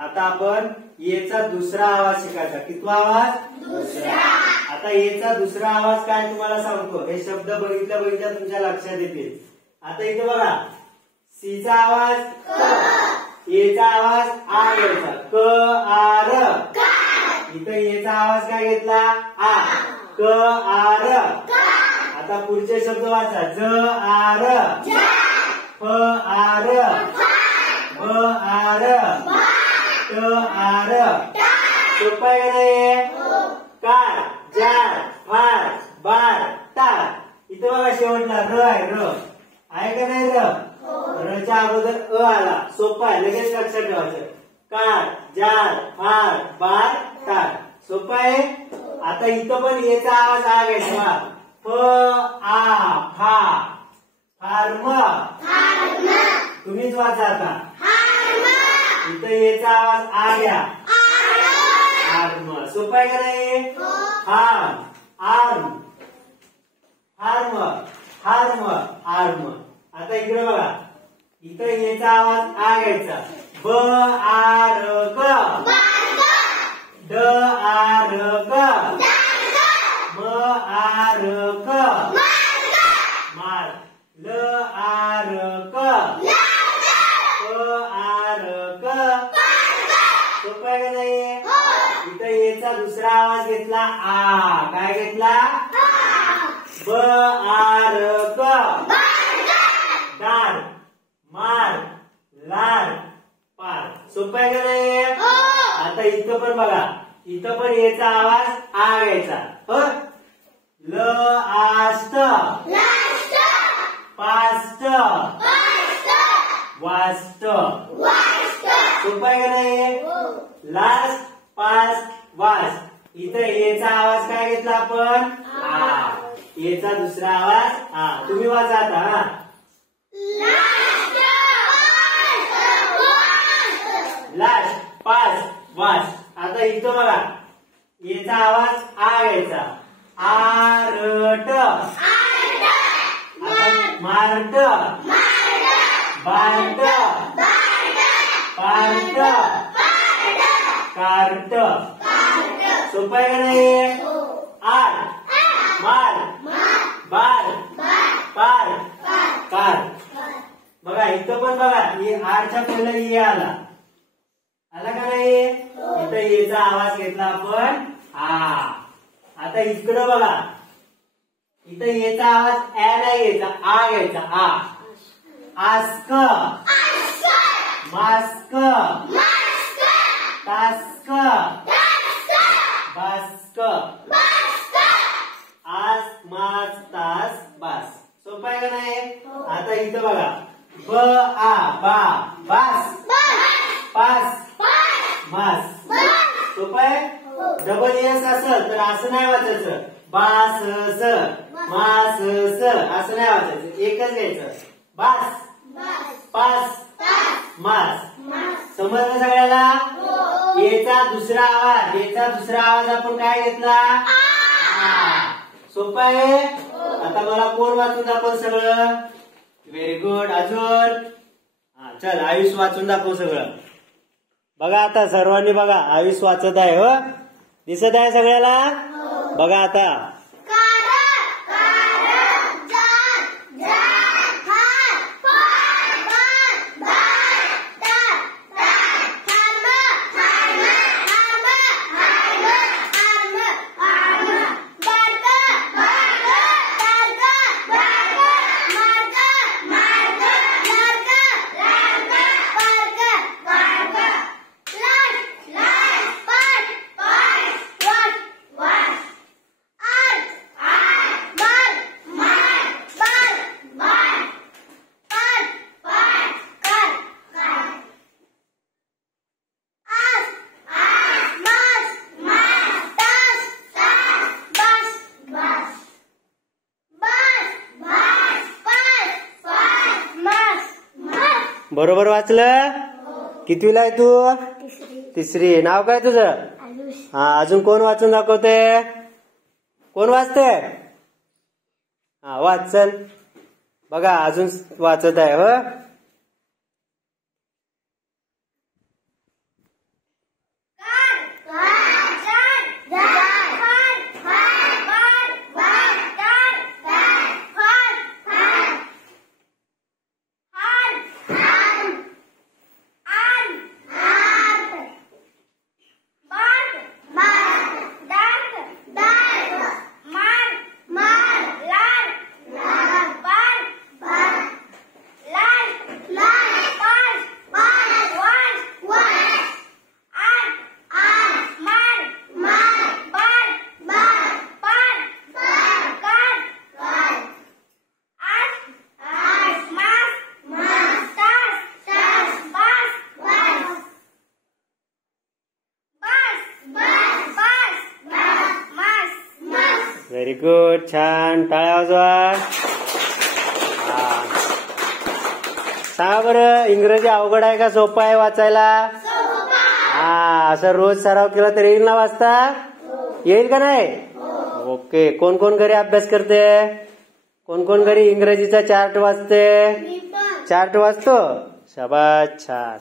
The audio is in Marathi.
आता आपण येचा दुसरा आवाज शिकायचा. कितवा आवाज? दुसरा. आता येचा दुसरा आवाज काय तुम्हाला सांगतो. हे शब्द बघितल्या तुमच्या लक्षात येतील. आता इथे बघा, सीचा आवाज क, येचा आवाज आ घ्यायचा. क आ र. इथं येचा आवाज काय घेतला? आ. क आ र. आता पुढचे शब्द वाचा. ज आ र, फ आ र, ब आ र, ट आ र. सोपं आहे का नाही? कार, जार, फार, बार, तार. इथं बघा शेवटला र आहे. र आहे का नाही? रच्या अगोदर अ आला. सोपं आहे, लगेच लक्षात ठेवायचं. कार, जार, फार, बार, तार. सोपं आहे. आता इथं पण याचा आवाज आ घ्यायचा. फ आ फा, फार्म. तुम्हीच वाचा आता. इथं याचा आवाज आ घ्या. आर्म. सोपं आहे का नाही? Farm, arm, farm, harm, arm. आता इकडे बघा, इथं याचा आवाज आ घ्यायचा. ब आ र क, ड आ र क, म आ र क, मार. ल आ र क, प आ र क. सोपं आहे का नाही? इथं याचा दुसरा आवाज घेतला. आ. काय घेतला? ब आ र क, दार, मार, लार, पार. सोपं आहे का नाही? आता इथं पण बघा, इथं पण याचा आवाज आ घ्यायचा. ल आस्ट, पास्ट, वास्ट. सोपं आहे का नाही? Last, past, vast. इथं याचा आवाज काय घेतला आपण? आ. याचा दुसरा आवाज आ. तुम्ही वाचा आता. Last, past, vast. आता इथं बघा, याचा आवाज आ घ्यायचा. आरट, मार्ट, बार्ट, पार्ट, कार्ट. सोपं आहे का नाही? आर, मार, बार, पार, कार. बघा इथं पण बघा, आरच्या पहिला ये आला. आला का नाही? इथं येचा आवाज घेतला आपण आ. आता इकडं बघा, इथं येचा आवाज ऍ नाही घ्यायचा, आ घ्यायचा. आ. Ask, mask, task, bask. आस, मास, तास, बास. सोपं आहे का नाही? आता इथं बघा, ब आ बा, बास, पास, मास. सोपं आहे. डबल एस असेल तर असं नाही वाचायचं. बास स, मास स असं नाही वाचायचं. एकच घ्यायचं. बास, पास, मास. समजलं सगळ्याला? याचा दुसरा आवाज, याचा दुसरा आवाज आपण काय घेतला? आ. सोपं आहे. आता मला कोण वाचून दाखव सगळं? Very good. अजून चल, आयुष वाचून दाखव सगळं. बघा आता सर्वांनी बघा, आयुष वाचत आहे. हो, दिसत आहे सगळ्याला? बघा आता. बरोबर वाचलं? कितवीला आहे तू? तिसरी. नाव काय तुझं? हा. अजून कोण वाचून दाखवते? कोण वाचते? हा, वाच चल. बघा अजून वाचत आहे. हो, व्हेरी गुड, छान. टाळ्या वाजवा. सांगा बरं, इंग्रजी अवघड आहे का सोपं आहे वाचायला? हा, असं रोज सराव केला तर येईल ना वाचता? येईल का नाही? ओके. कोण कोण घरी अभ्यास करते? कोण कोण घरी इंग्रजीचा चार्ट वाचते? चार्ट वाचतो? शाबास, छान.